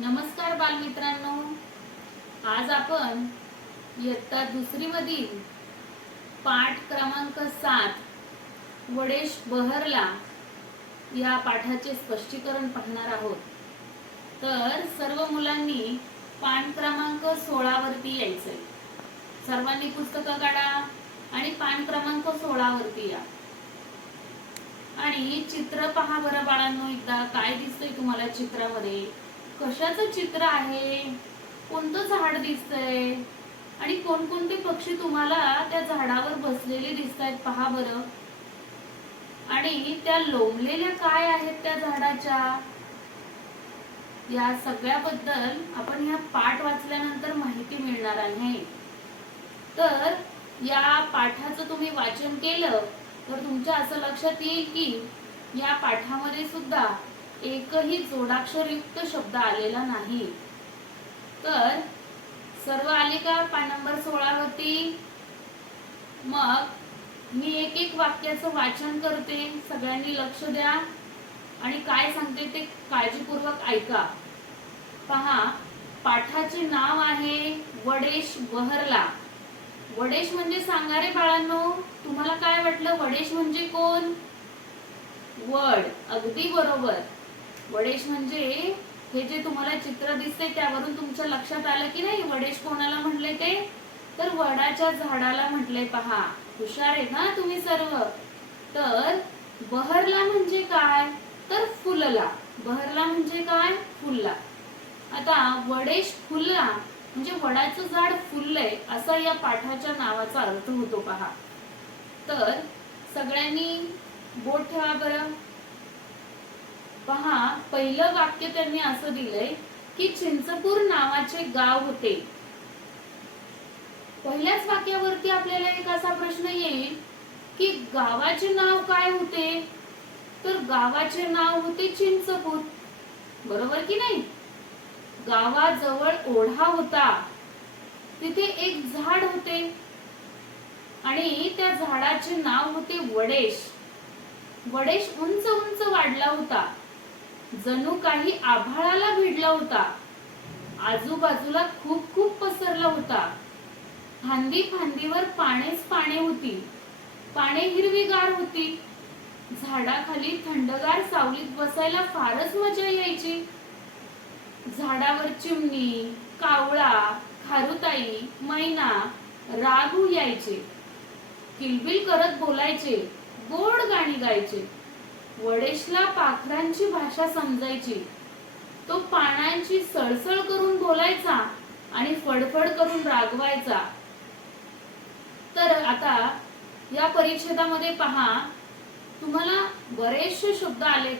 नमस्कार बालमित्रांनो, आज आपण इयत्ता दुसरी मधील पाठ क्रमांक 7 वडेश बहरला या पाठाचे स्पष्टीकरण पाहणार आहोत। तर सर्व मुलांनी पान क्रमांक 16 वरती यायचंय। सर्वांनी पुस्तकं काढा आणि पान क्रमांक 16 वरती या आणि चित्र पहा बरं बाळांनो। एकदा काय दिसतंय तुम्हाला चित्रामध्ये? कशाचं चित्र आहे? कोणतं झाड दिसतंय आणि कोणकोणते पक्षी तुम्हाला त्या झाडावर बसलेले दिसतायत पहा बरं। आणि त्या लोंबलेल्या काय आहेत त्या झाडाच्या, या सगळ्याबद्दल आपण ह्या पाठ वाचल्यानंतर माहिती मिळणार आहे। तर या पाठाचं तुम्ही वाचन केलं तर तुमच्या असं लक्षात येईल की या पाठामध्ये सुद्धा एकही जोडाक्षरयुक्त शब्द आलेला नाही। तर सर्व आले का पान नंबर 16 वरती? मग मी एक एक वाक्याचं वाचन करते, सगळ्यांनी लक्ष द्या आणि काय सांगते ते काळजीपूर्वक ऐका। पहा, पाठाचे नाव आहे वडेश बहरला। वडेश म्हणजे सांगा रे बाळांनो, तुम्हाला काय वाटलं? वडेश म्हणजे कोण? वड, अगदी बरोबर। वडेश म्हणजे हे जे तुम्हाला चित्र दिसते त्यावरून तुमच्या लक्षात आलं की नाही वडेश कोणाला म्हटले ते? तर वडाच्या झाडाला म्हटले। पहा, हुशार आहे ना तुम्ही सर्व। तर बहरला म्हणजे काय? तर फुलला। बहरला म्हणजे काय? फुलला। आता वडेश फुलला म्हणजे वडाचं झाड फुललंय असा या पाठाच्या नावाचा अर्थ होतो। पहा, तर सगळ्यांनी बोट ठेवा बरं। पहा, पहिलं वाक्य त्यांनी असं दिलंय की चिंचपूर नावाचे गाव होते। पहिल्याच वाक्यावरती आपल्याला एक असा प्रश्न येईल की गावाचे नाव काय होते? तर गावाचे नाव होते चिंचपूर, बरोबर की नाही? गावाजवळ ओढा होता, तिथे एक झाड होते आणि त्या झाडाचे नाव होते वडेश। वडेश उंच उंच वाढला होता, जणू काही आभाळाला भिडला होता। आजूबाजूला खूप खूप पसरला होता। फांदी फांदीवर पानेच पाने होती, पाने हिरवीगार होती। झाडाखाली थंडगार सावलीत बसायला फारच मजा यायची। झाडावर चिमणी, कावळा, खारुताई, मैना, राघू यायचे, किलबिल करत बोलायचे, गोड गाणी गायचे। वडेशला पाखरांची भाषा समजायची। तो पानांची सळसळ करून बोलायचा आणि फडफड करून रागवायचा। तर आता या परिच्छेदामध्ये पहा, तुम्हाला बरेचसे शब्द आले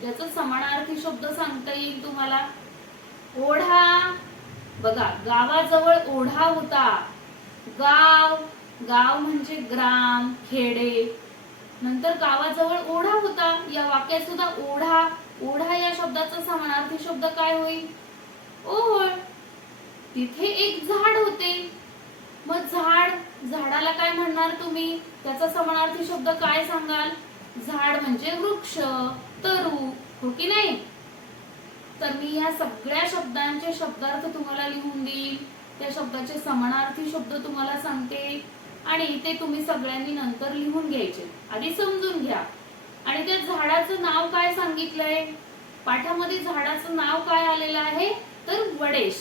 ज्याचा समानार्थी शब्द सांगता येईल तुम्हाला। ओढा, बघा, गावाजवळ ओढा होता। गाव, गाव म्हणजे ग्राम, खेडे। नंतर गावाजवळ ओढा होता, या वाक्यात सुद्धा ओढा, ओढा या शब्दाचा समानार्थी शब्द काय होईल? ओहोळ। तिथे एक झाड होते, मग झाड, झाडाला काय म्हणणार तुम्ही? त्याचा समानार्थी शब्द काय सांगाल? झाड म्हणजे वृक्ष, तरू, हो की नाही? तर मी या सगळ्या शब्दांचे शब्दार्थ तुम्हाला लिहून देईल, त्या शब्दाचे समानार्थी शब्द तुम्हाला सांगते आणि ते तुम्ही सगळ्यांनी नंतर लिहून घ्यायचे। आधी समजून घ्या। आणि त्या झाडाचं नाव काय सांगितलंय पाठामध्ये? झाडाचं नाव काय आलेलं आहे? तर वडेश।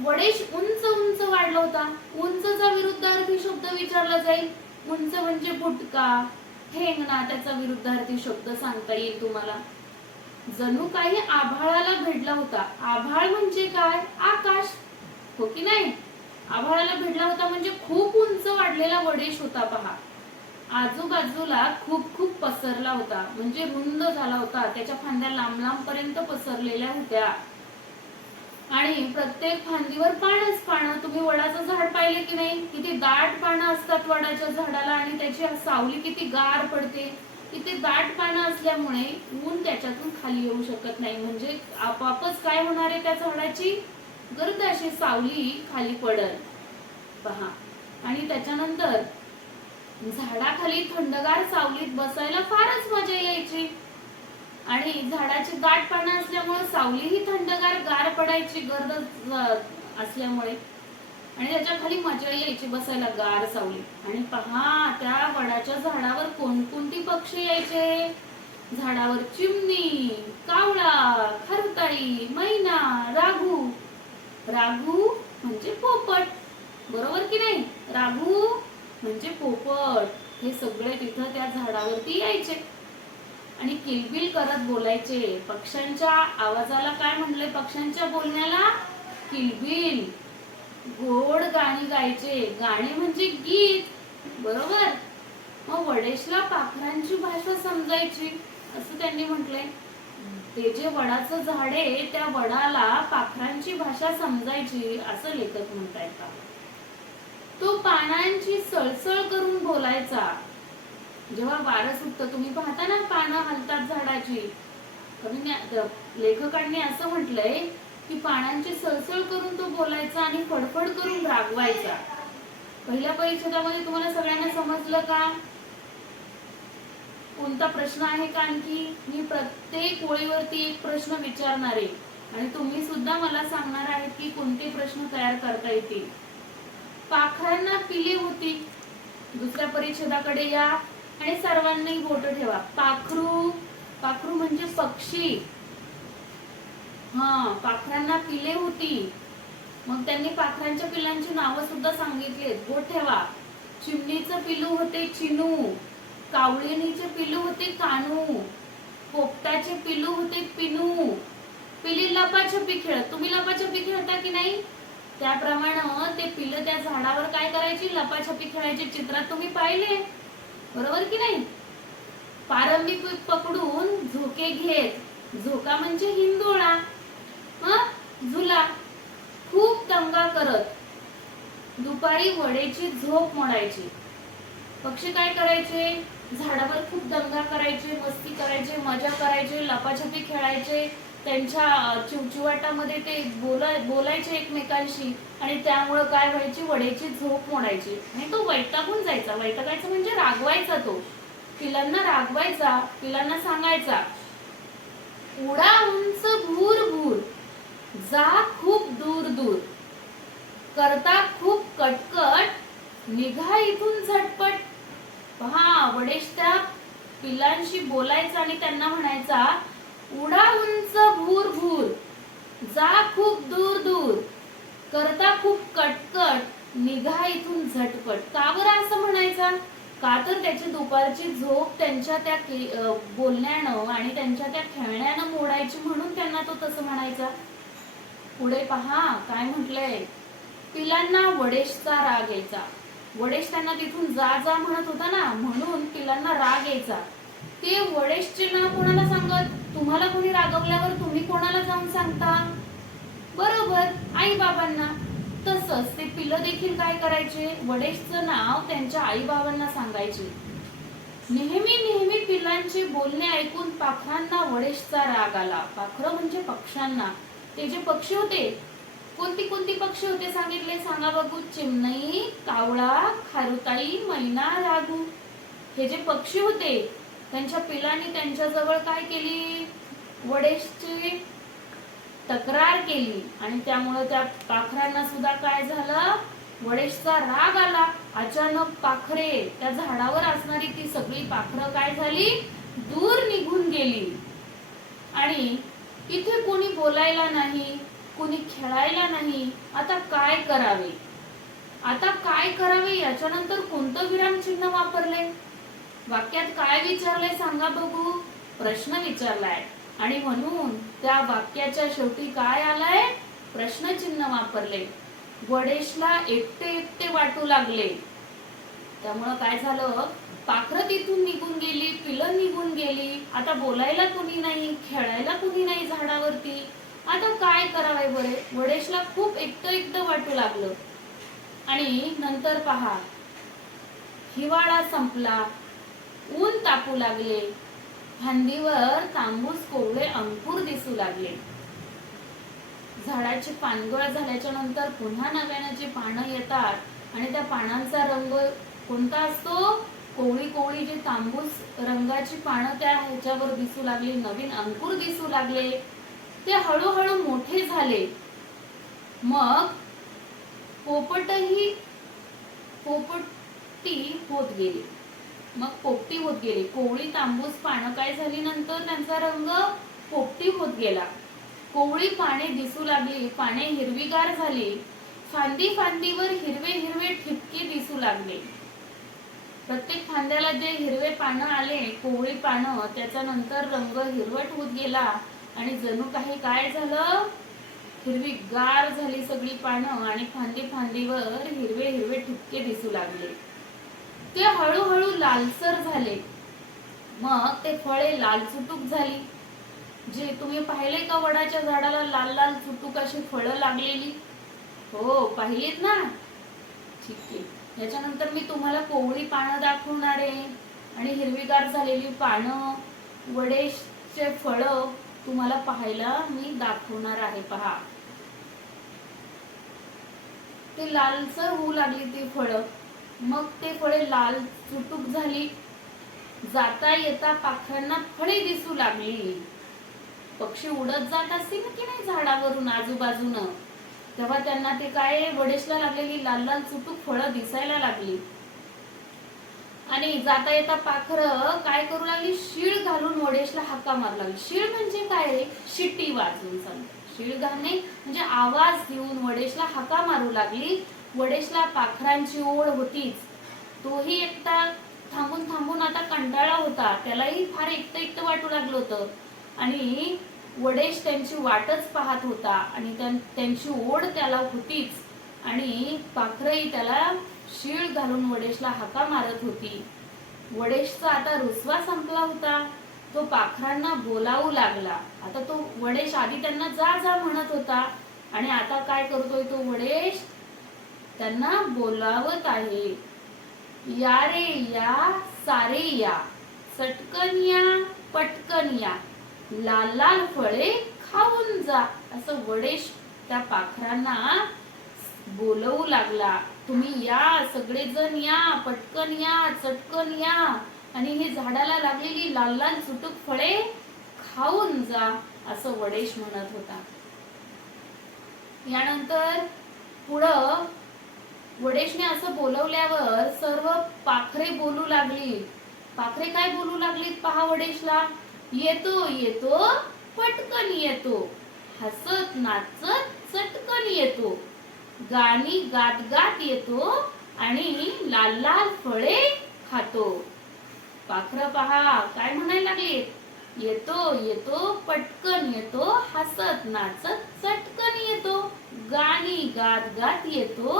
वडेश उंच उंच वाढला होता। उंचचा विरुद्धार्थी शब्द विचारला जाईल। उंच म्हणजे बुटका, ठेंगणा, त्याचा विरुद्धार्थी शब्द सांगता येईल तुम्हाला। जणू काही आभाळाला भिडला होता। आभाळ म्हणजे काय? आकाश, हो की नाही? आभाळाला भिडला होता म्हणजे खूप उंच वाढलेला वडेश होता। पहा, आजूबाजूला खूप खूप पसरला होता म्हणजे रुंद झाला होता, त्याच्या फांद्या लांब लांब पर्यंत पसरलेल्या होत्या आणि प्रत्येक फांदीवर पानच पानं। तुम्ही वडाचं झाड पाहिले की नाही? किती दाट पानं असतात वडाच्या झाडाला आणि त्याची सावली किती गार पडते। इथे दाट पानं असल्यामुळे ऊन त्याच्यातून खाली येऊ शकत नाही, म्हणजे आपोआपच काय होणार आहे? त्या झाडाची गर्द अशी सावली खाली पडल। पहा, आणि त्याच्यानंतर झाडाखाली थंडगार सावलीत बसायला फारच मजा यायची आणि आणि झाडाची दाट पानं असल्यामुळे सावलीही थंडगार गार पडायची गरज असल्यामुळे आणि त्याच्या खाली मजा यायची बसायला गार सावली. आणि पहा त्या वडाच्या झाडावर कोणकोणती पक्षी यायचे. झाडावर चिमणी, कावळा, खरताई, मैना, राघू. राघू म्हणजे पोपट, बरोबर की नाही. राघू म्हणजे पोपट. हे सगळे तिथं त्या झाडावरती यायचे आणि किलबिल करत बोलायचे. पक्ष्यांच्या आवाजाला काय म्हणले, पक्ष्यांच्या बोलण्याला किलबिल. गोड गाणी गायचे. गाणी म्हणजे गीत, बरोबर. मग वडेशला पाखरांची भाषा समजायची असं त्यांनी म्हटलंय. ते जे वडाचं झाड आहे त्या वडाला पाखरांची भाषा समजायची असं लेखक म्हणतायत का. तो पानांची सळसळ करून बोलायचा. जेव्हा वारं सुटतं तुम्ही पाहता ना पानं हलतात झाडाची, लेखकांनी असं म्हटलंय की पानांची सळसळ करून तो बोलायचा आणि फडफड करून रागवायचा. पहिल्या परिच्छेदामध्ये तुम्हाला सगळ्यांना समजलं का. कोणता प्रश्न आहे का आणखी. मी प्रत्येक ओळीवरती एक प्रश्न विचारणार आहे आणि तुम्ही सुद्धा मला सांगणार आहेत की कोणते प्रश्न तयार करता येतील. पाखरांना पिले होती. दुसऱ्या परिच्छेदाकडे या आणि सर्वांनी बोट ठेवा. पाखरू, पाखरू म्हणजे पक्षी. पाखरांना पिले होती. मग त्यांनी पाखरांच्या पिलांची नावं सुद्धा सांगितलीत. बोट ठेवा. चिमणीचं पिलू होते चिनू, कावळिणीचे पिलू होते कानू, पोपटाचे पिलू होते पिनू. पिली लपाछपी खेळत. तुम्ही लपाछपी खेळता की नाही. त्याप्रमाणे ते पिलं त्या झाडावर काय करायची, लपाछपी खेळायची. चित्रात तुम्ही पाहिले, बरोबर की नाही. पारंबी पकडून झोके घेत. झोका म्हणजे हिंदोळा, झुला. खूप दंगा करत दुपारी वडेची झोप मोडायची. पक्षी काय करायचे, झाडावर खूप दंगा करायचे, मस्ती करायचे, मजा करायचे, लपाछपी खेळायचे. त्यांच्या चिवचिवाटामध्ये ते बोलायचे एकमेकांशी आणि त्यामुळे काय व्हायची, वडेची झोप मोडायची आणि तो वैतागून जायचा. वैतागायचं म्हणजे रागवायचा. तो पिलांना रागवायचा. पिलांना सांगायचा, उडा उंच भूर भूर, जा खूप दूर दूर, करता खूप कटकट, निघा इथून झटपट. पहा, वडेश त्या पिलांशी बोलायचा आणि त्यांना म्हणायचा, उडा उंच भूर भूर, जा खूप दूर दूर, करता खूप कटकट, निघा इथून झटपट. का बरं असं म्हणायचा. का तर त्याची दुपारची झोप त्यांच्या त्या बोलण्यानं आणि त्यांच्या त्या खेळण्यानं मोडायची म्हणून त्यांना तो तसं म्हणायचा. पुढे पहा काय म्हटलंय. पिलांना वडेशचा राग यायचा. वडेश त्यांना तिथून जा जा म्हणत होता ना, म्हणून पिलांना राग यायचा. ते वडेशचे नाव कोणाला सांगत. तुम्हाला कोणी रागवल्यावर तुम्ही कोणाला जाऊन सांगता, बरोबर, आई बाबांना. तसंच ते पिलं देखील काय करायचे, वडेशचं नाव त्यांच्या आई बाबांना सांगायचे. नेहमी नेहमी पिलांचे बोलणे ऐकून पाखरांना वडेशचा राग आला. पाखरं म्हणजे पक्ष्यांना. ते जे पक्षी होते, कोणती कोणती पक्षी होते सांगितले, सांगा बघू. चिमणी, कावळा, खारुताई, मैना, राघू. हे जे पक्षी होते त्यांच्या पिलांनी त्यांच्या जवळ काय केली, वडेशची तक्रार केली आणि त्यामुळे त्या पाखरांना सुद्धा काय झालं, वडेशचा राग आला. अचानक पाखरे, त्या झाडावर असणारी ती सगळी पाखरं काय झाली, दूर निघून गेली. आणि इथे कोणी बोलायला नाही, कोणी खेळायला नाही. आता काय करावे, आता काय करावे. याच्यानंतर कोणतं विरामचिन्ह वापरले, वाक्यात काय विचारलंय सांगा बघू. प्रश्न विचारलाय आणि म्हणून त्या वाक्याच्या शेवटी काय आलंय, प्रश्नचिन्ह वापरले. वडेशला एकटे एकटे वाटू लागले. त्यामुळं काय झालं, पाखरं तिथून निघून गेली, पिलं निघून गेली. आता बोलायला कुणी नाही, खेळायला कुणी नाही झाडावरती. आता काय करावे बरे. वडेशला खूप एकटं एकटं वाटू लागलं. आणि नंतर पहा, हिवाळा संपला, ऊन तापू लागले, फांदीवर तांबूस कोवळे अंकुर दिसू लागले. झाडाची पानगळ झाल्याच्या नंतर पुन्हा नव्याने जी पानं येतात आणि त्या पानांचा रंग कोणता असतो, कोवळी कोवळी जे तांबूस रंगाची पानं त्या ह्याच्यावर दिसू लागली, नवीन अंकुर दिसू लागले, ते हळूहळू मोठे झाले. मग पोपटी होत गेली. मग पोपटी होत गेली. कोवळी तांबूस पानं काय झाली, नंतर त्यांचा रंग पोपटी होत गेला. कोवळी पाने दिसू लागली, पाने हिरवीगार झाली, फांदी फांदीवर हिरवे हिरवे ठिपके दिसू लागले. प्रत्येक फांद्याला जे हिरवे पानं आले, कोवळी पानं, त्याचा नंतर रंग हिरवट होत गेला आणि जणू काही काय झालं, हिरवीगार झाली सगळी पानं आणि फांदी फांदीवर हिरवे हिरवे ठिपके दिसू लागले. ते हळूहळू लालसर झाले. मग ते फळे लाल चुटूक झाली. जे तुम्ही पाहिले का वडाच्या झाडाला लाल लाल चुटूक अशी फळं लागलेली? हो, पाहिलीत ना? ठीक आहे. याच्यानंतर मी तुम्हाला कोवळी पानं दाखवणार आहे आणि हिरवीगार झालेली पानं, वडेचे फळं तुम्हाला पाहायला मी दाखवणार आहे. पहा, ते लालसर होऊ लागली ती फळं. मग ते फळे लाल चुटूक झाली. जाता येता पाखरांना फळे दिसू लागली. पक्षी उडत जात असतील की नाही झाडावरून आजूबाजूनं, तेव्हा त्यांना ते काय, वडेशला लागलेली लाल लाल चुटूक फळं दिसायला लागली. आणि जाता येता पाखरं काय करू लागली, शीळ घालून वडेशला हाका मारू लागली. शीळ म्हणजे काय, शिट्टी वाजवून सांगतात. शीळ घालणे म्हणजे आवाज देऊन वडेशला हाका मारू लागली. वडेशला पाखरांची ओढ होतीच. तोही एकटा थांबून थांबून आता कंटाळा होता. त्यालाही फार एकटं एकटं वाटू लागलं होतं आणि वडेश त्यांची वाटच पाहत होता आणि त्यांची ओढ त्याला होतीच. आणि पाखरही त्याला शीळ घालून वडेशला हाका मारत होती. वडेशचा आता रुसवा संपला होता. तो पाखरांना बोलावू लागला. आता तो वडेश आधी त्यांना जा जा म्हणत होता आणि आता काय करतोय तो वडेश, त्यांना बोलावत आहे. या रे या, सारे या, चटकन या, पटकन या, लाल लाल फळे खाऊन जा, असं वडेश त्या पाखरांना बोलवू लागला. तुम्ही या, सगळेजण या, पटकन या, चटकन या आणि हे झाडाला लागलेली लाल लाल चुटूक फळे खाऊन जा, असं वडेश म्हणत होता. यानंतर पुढं वडेशने असं बोलवल्यावर सर्व पाखरे बोलू लागली. पाखरे काय बोलू लागलीत पहा वडेशला, येतो येतो, पटकन येतो, हसत नाचत चटकन येतो, गाणी गात गात येतो आणि लाल लाल फळे खातो. पाखरं पहा काय म्हणायला लागली, येतो येतो, पटकन येतो, हसत नाचत चटकन येतो, गाणी गात गात येतो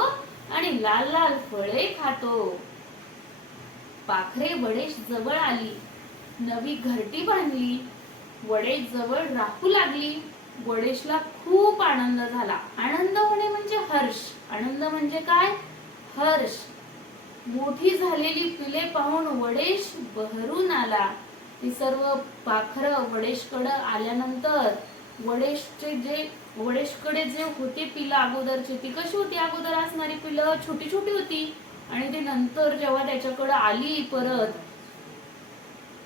आणि लाल लाल फळे खातो. पाखरे वडेश जवळ आली, नवी घरटी बांधली, वडेश जवळ राहू लागली. वडेशला खूप आनंद झाला. आनंद होणे म्हणजे हर्ष. आनंद म्हणजे काय, हर्ष. मोठी झालेली पिले पाहून वडेश बहरून आला. ती सर्व पाखरं वडेशकडे आल्यानंतर वडेशकडे जे होती पिलं अगोदरची, ती कशी होती, अगोदर असणारी पिलं छोटी छोटी होती आणि ते नंतर जेव्हा त्याच्याकडे आली परत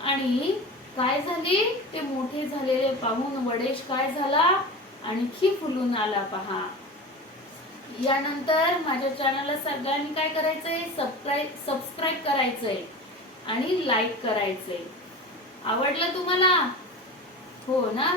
आणि काय झाली, ते मोठे झालेले पाहून वडेश काय झाला, आणखी फुलून आला. पहा, यानंतर माझ्या चॅनलला सगळ्यांनी काय करायचंय, सबस्क्राईब करायचंय आणि लाईक करायचंय. आवडलं तुम्हाला? हो ना?